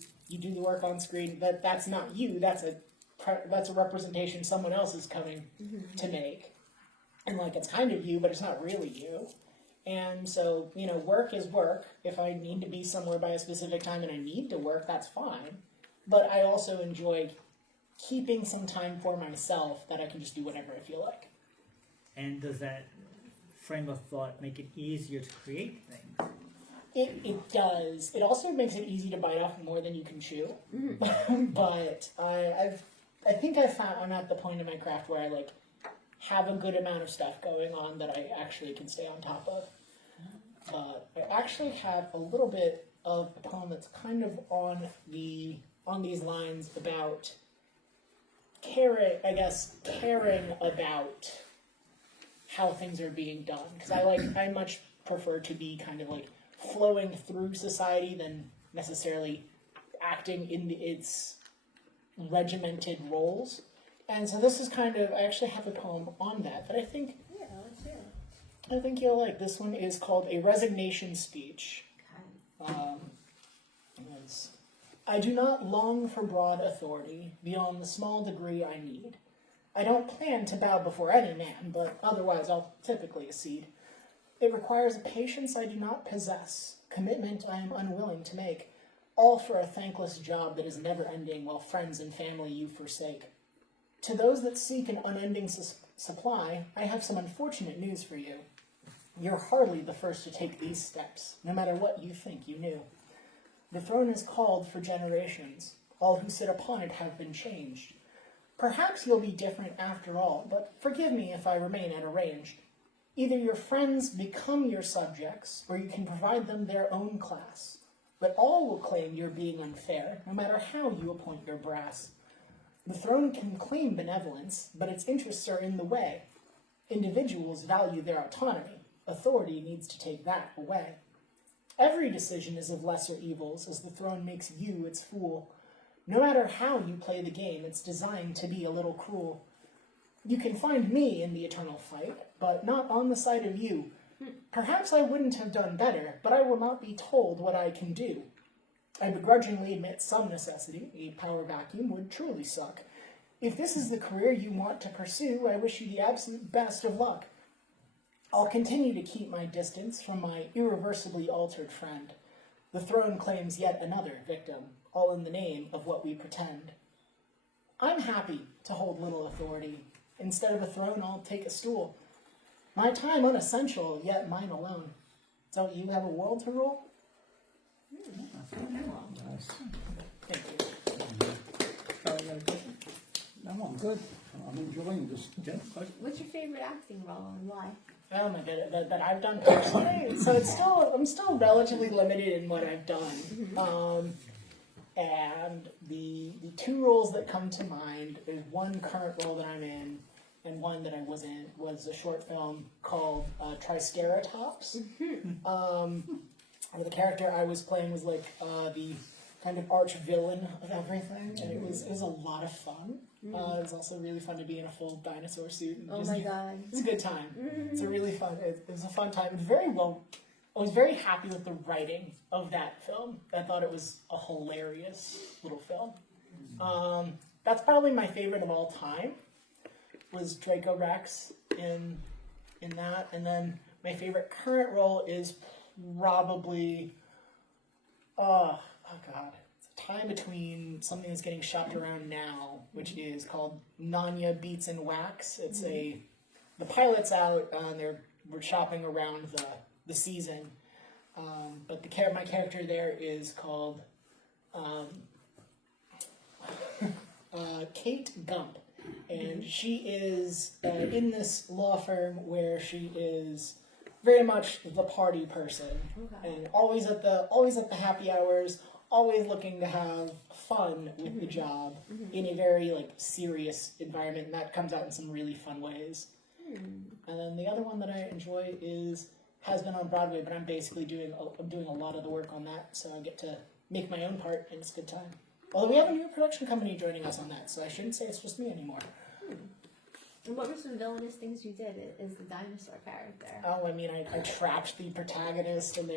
the work on screen. That's not you. That's a representation someone else is coming to make, and like it's kind of you, but it's not really you. And so, you know, work is work. If I need to be somewhere by a specific time and I need to work, that's fine. But I also enjoy keeping some time for myself that I can just do whatever I feel like. And does that frame of thought make it easier to create things? It does. It also makes it easy to bite off more than you can chew. But I think I'm at the point in my craft where I like have a good amount of stuff going on that I actually can stay on top of. I actually have a little bit of a poem that's kind of on these lines about caring about how things are being done. Because I much prefer to be kind of like flowing through society than necessarily acting in its regimented roles. And so this is kind of, I actually have a poem on that I think, Yeah, let's hear it. I think you'll like. This one is called A Resignation Speech. I do not long for broad authority beyond the small degree I need. I don't plan to bow before any man, but otherwise I'll typically accede. It requires a patience I do not possess, commitment I am unwilling to make, all for a thankless job that is never ending while friends and family you forsake. To those that seek an unending supply, I have some unfortunate news for you. You're hardly the first to take these steps, no matter what you think you knew. The throne is called for generations. All who sit upon it have been changed. Perhaps you'll be different after all, but forgive me if I remain at a range. Either your friends become your subjects, or you can provide them their own class. But all will claim you're being unfair, no matter how you appoint your brass. The throne can claim benevolence, but its interests are in the way. Individuals value their autonomy. Authority needs to take that away. Every decision is of lesser evils, as the throne makes you its fool. No matter how you play the game, it's designed to be a little cruel. You can find me in the eternal fight, but not on the side of you. Perhaps I wouldn't have done better, but I will not be told what I can do. I begrudgingly admit some necessity. A power vacuum would truly suck. If this is the career you want to pursue, I wish you the absolute best of luck. I'll continue to keep my distance from my irreversibly altered friend. The throne claims yet another victim, all in the name of what we pretend. I'm happy to hold little authority. Instead of a throne, I'll take a stool. My time unessential, yet mine alone. Don't you have a world to rule? Nice. Thank you. Charlie, you got a question? No, I'm good. I'm enjoying this. Jen, question? What's your favorite acting role and why? Oh my god, that I've done personally. So I'm still relatively limited in what I've done. And the two roles that come to mind is one current role that I'm in, and one that I was in was a short film called Triceratops. Where the character I was playing was like the kind of arch villain of everything, and it was a lot of fun. It was also really fun to be in a full dinosaur suit. And Oh just, my god. it's a good time. It's a really fun. It was a fun time. It was very well. I was very happy with the writing of that film. I thought it was a hilarious little film. That's probably my favorite of all time. Was Draco Rex in that, and then my favorite current role is probably it's a time between something that's getting shopped around now, which is called Nanya Beats and Wax. It's the pilot's out, and we're shopping around the season, but my character there is called Kate Gump. And she is in this law firm where she is very much the party person, and always at the happy hours, always looking to have fun with the job in a very like serious environment, and that comes out in some really fun ways. And then the other one that I enjoy has been on Broadway, but I'm basically doing a lot of the work on that, so I get to make my own part, and it's a good time. Although we have a new production company joining us on that, so I shouldn't say it's just me anymore. And what were some villainous things you did as the dinosaur character? Oh, I mean, I trapped the protagonist and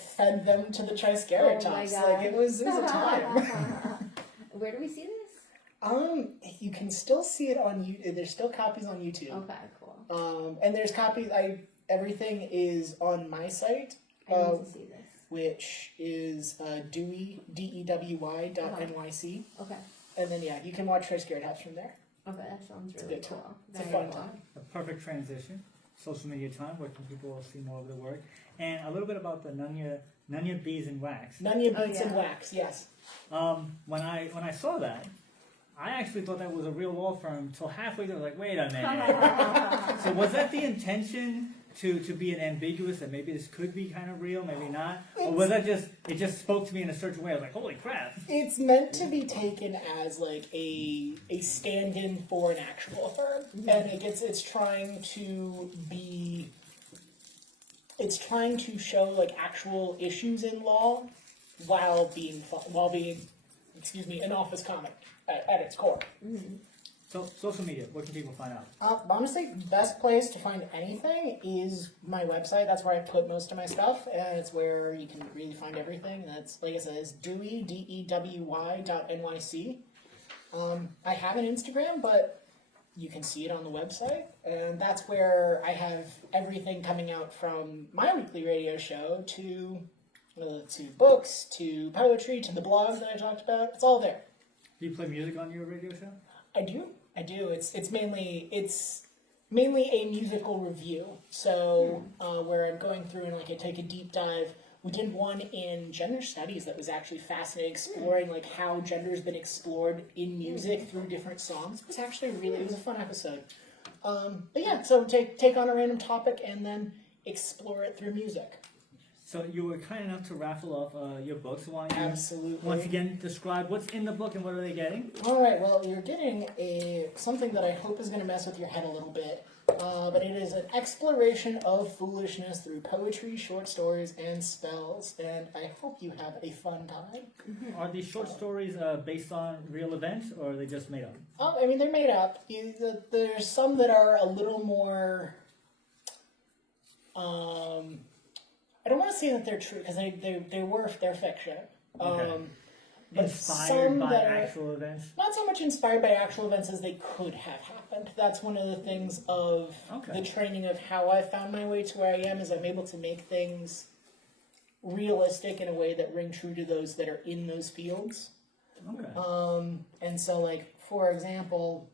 fed them to the Triceratops. Oh my Like, it was a time. Where do we see this? You can still see it on YouTube. There's still copies on YouTube. Okay, cool. And there's copies. Everything is on my site. I need to see this. Which is Dewy, DEWY.NYC. Okay. And then, you can watch Triceratops from there. Okay, that sounds really Good time. cool. It's a Very fun cool. time. A perfect transition. Social media time, where people will see more of the work. And a little bit about the Nunya Beads and Wax. Nunya Beads yeah. and Wax, yes. When I saw that, I actually thought that was a real law firm till halfway through. I was like, wait a minute. So was that the intention to be an ambiguous that maybe this could be kind of real, maybe not? Or was that it just spoke to me in a certain way? I was like, holy crap. It's meant to be taken as like a stand-in for an actual firm. And it's trying to show like actual issues in law while being an office comic at its core. So social media, what can people find out? Honestly, the best place to find anything is my website. That's where I put most of my stuff, and it's where you can really find everything. That's, like I said, it's Dewy, DEWY.NYC. I have an Instagram, but you can see it on the website, and that's where I have everything coming out from my weekly radio show to books, to poetry, to the blogs that I talked about. It's all there. Do you play music on your radio show? I do. It's mainly a musical review. So where I'm going through and like I take a deep dive. We did one in gender studies that was actually fascinating, exploring like how gender has been explored in music through different songs. It was actually it was a fun episode. But yeah, so take on a random topic and then explore it through music. So you were kind enough to raffle off your books. Why don't you Absolutely. once again describe what's in the book and what are they getting? All right. Well, you're getting something that I hope is going to mess with your head a little bit, but it is an exploration of foolishness through poetry, short stories, and spells. And I hope you have a fun time. Are these short stories based on real events or are they just made up? I mean, they're made up. There's some that are a little more. I don't want to say that they're true because they're fiction. Okay. But Inspired some by that are actual events? not so much inspired by actual events as they could have happened. That's one of the things of the training of how I found my way to where I am is I'm able to make things realistic in a way that ring true to those that are in those fields. Okay. And so, like, for example,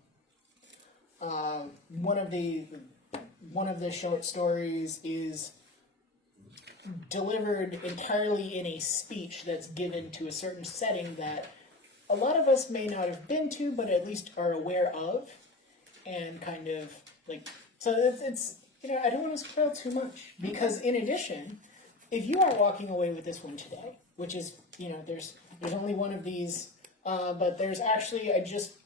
one of the short stories is delivered entirely in a speech that's given to a certain setting that a lot of us may not have been to, but at least are aware of, and kind of like, so it's I don't want to spoil too much, because in addition, if you are walking away with this one today, which is, there's only one of these, but there's actually, I just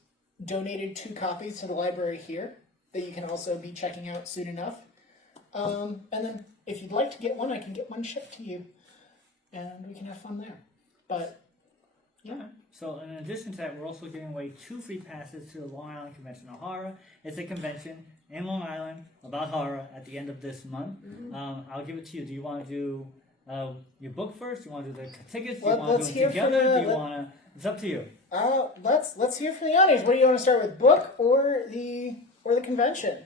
donated 2 copies to the library here that you can also be checking out soon enough. And then if you'd like to get one, I can get one shipped to you, and we can have fun there. But, yeah. So in addition to that, we're also giving away 2 free passes to the Long Island Convention of Horror. It's a convention in Long Island about horror at the end of this month. I'll give it to you. Do you want to do your book first? Do you want to do the tickets? Do you want to do them together? Do you want to? It's up to you. Let's hear from the audience. What do you want to start with, book or the convention?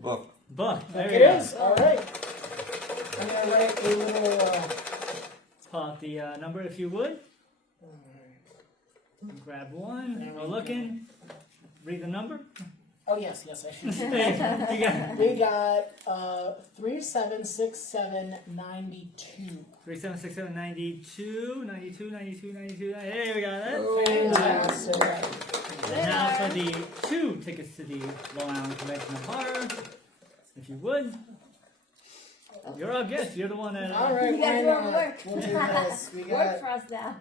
Book. Book. There Book you it go. is. All right. I'm gonna write a little. Pull out the number if you would. Grab one. We're looking. Read the number. Oh yes, I should. You got it. We got 376792. 3767 92, 92, 92, 92. Hey, we got it. Fantastic. And now for the 2 tickets to the Long Island Convention of Horror. If you would. You're our guest. You're the one that. All right, You guys want work. We'll do this. Work for us now.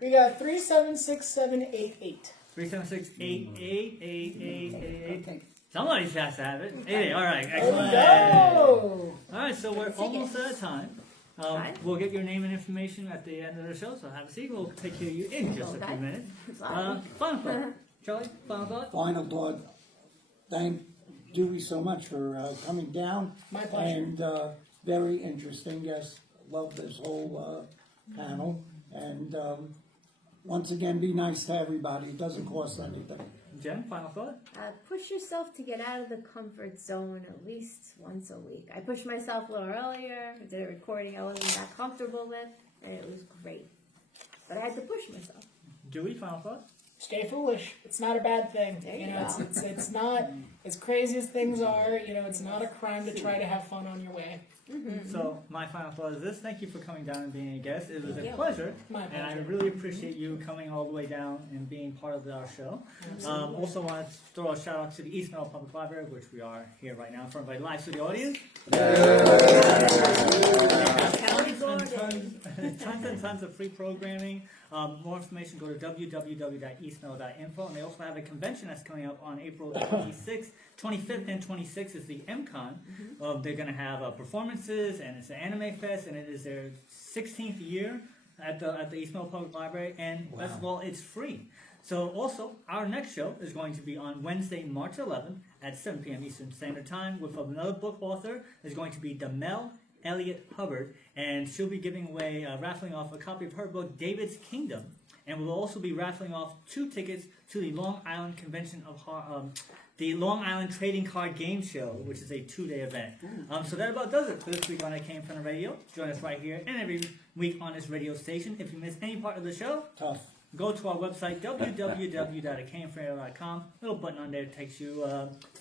We got 376788. 376-888888. Somebody has to have it. Hey, all right, There we excellent. go. All right, so we're almost out of time. Fine. We'll get your name and information at the end of the show, so have a seat. We'll take care of you in just a Okay. few minutes. Sorry. Final thought. Charlie, final thought? Final thought, thank Dewey so much for coming down. My pleasure. And very interesting, yes, love this whole panel. And once again, be nice to everybody, it doesn't cost anything. Jen, final thought? Push yourself to get out of the comfort zone at least once a week. I pushed myself a little earlier. I did a recording I wasn't that comfortable with, and it was great. But I had to push myself. Dewey, final thought? Stay foolish. It's not a bad thing. There You you know, go. it's not as crazy as things are. You know, it's not a crime to try to have fun on your way. So my final thought is this: thank you for coming down and being a guest. It was a Thank you. pleasure, My and I pleasure. really appreciate you coming all the way down and being part of our show. Also, want to throw a shout out to the East Meadow Public Library, which we are here right now in front of a live studio audience. Tons and tons of free programming. More information, go to www.eastmeadow.info. And they also have a convention that's coming up on April 26th, 25th, and 26th is the MCon. They're going to have performances, and it's an anime fest, and it is their 16th year at the East Meadow Public Library. And best of all, it's free. So also, our next show is going to be on Wednesday, March 11th at 7 p.m. Eastern Standard Time with another book author. Is going to be Demel Elliott Hubbard, and she'll be giving away, raffling off a copy of her book, David's Kingdom. And we'll also be raffling off 2 tickets to the Long Island Convention of the Long Island Trading Card Game Show, which is a 2-day event. So that about does it for this week on I Came From the Radio. Join us right here and every week on this radio station. If you miss any part of the show, Tough. go to our website, www.iCameFromRadio.com. Little button on there takes you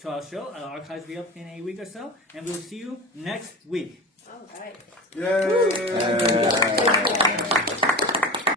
to our show. Archives will be up in a week or so, and we'll see you next week. All right. Yay!